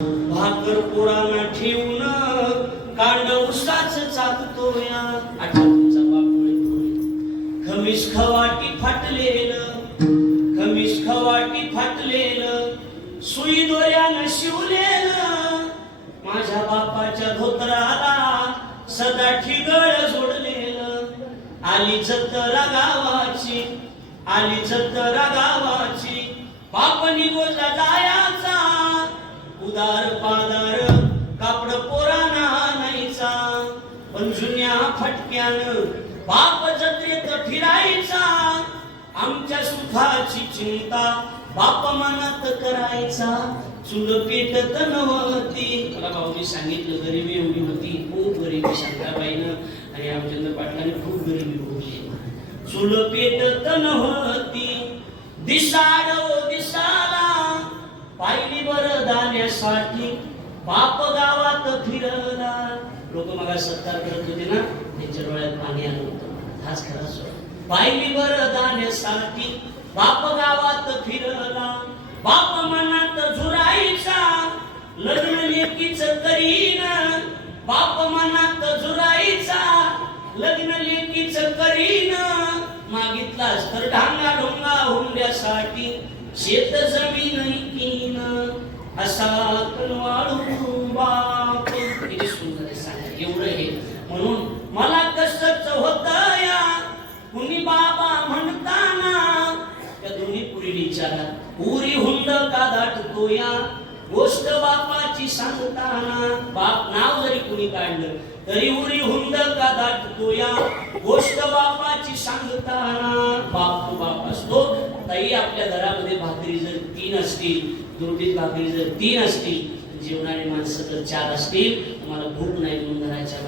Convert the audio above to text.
भाकर पोरांना ठेवून कांड उसाच चालतोया. आठवा तुमचा बाप खमीस खवाटी फाटलेलं सुई दोऱ्यानं शिवलेलं. माझ्या बापाच्या धोतराला सदा ठिगळ जोडलेलं. आली जत्रा गावाची बाप निघोला जायाचा. उदार पादार कापड पोरांना आणायचा. पण जुन्या फटक्यानं बाप जत्रेत फिरायचा. आमच्या सुखाची चिंता बाप मनात करायचा. चूल पेटत नव्हती. मला भाऊनी सांगितलं गरिबी एवढी होती, खूप गरिबी शांताबाईनं आणि रामचंद्र पाटलाने खूप गरिबी होती. चूल पेटत नव्हती. दिसाला पाहिली वरदाण्यासाठी बाप गावात फिरला. लोक मग सत्कार करत होते ना, त्यांच्या डोळ्यात पाणी आलं होतं. हाच खरा सोड. पाहिली वरदाण्यासाठी बाप गावात फिरला. बाप मनात झुरायचा, लग्न लेकीच करीन. बाप मनात झुरायचा, लग्न लेकीच करीन. मागितलाच तर ढांगा ढोंगा हुंड्यासाठी शेत जमीन ऐकीन. असा कनवाळू बाप. किती सुंदर आहे सांगा. एवढं हे म्हणून मला कसंच होतं या कुणी बाबा म्हणताना. त्या दोन्ही पुरी विचारा. पुरी हुंड का दाटतो या गोष्ट बापाची सांगताना. बाप नाव जरी कुणी काढलं तरी उरी हुंड का दाटतो या गोष्ट बापाची सांगताना. बाप तो बाप असतो. ताई आपल्या घरामध्ये भाकरी जर 3 असतील, दुर्डीत भाकरी जर 3 असतील, जेवणारे माणसं जर 4 असतील, तुम्हाला भूक नाही म्हणून घराच्या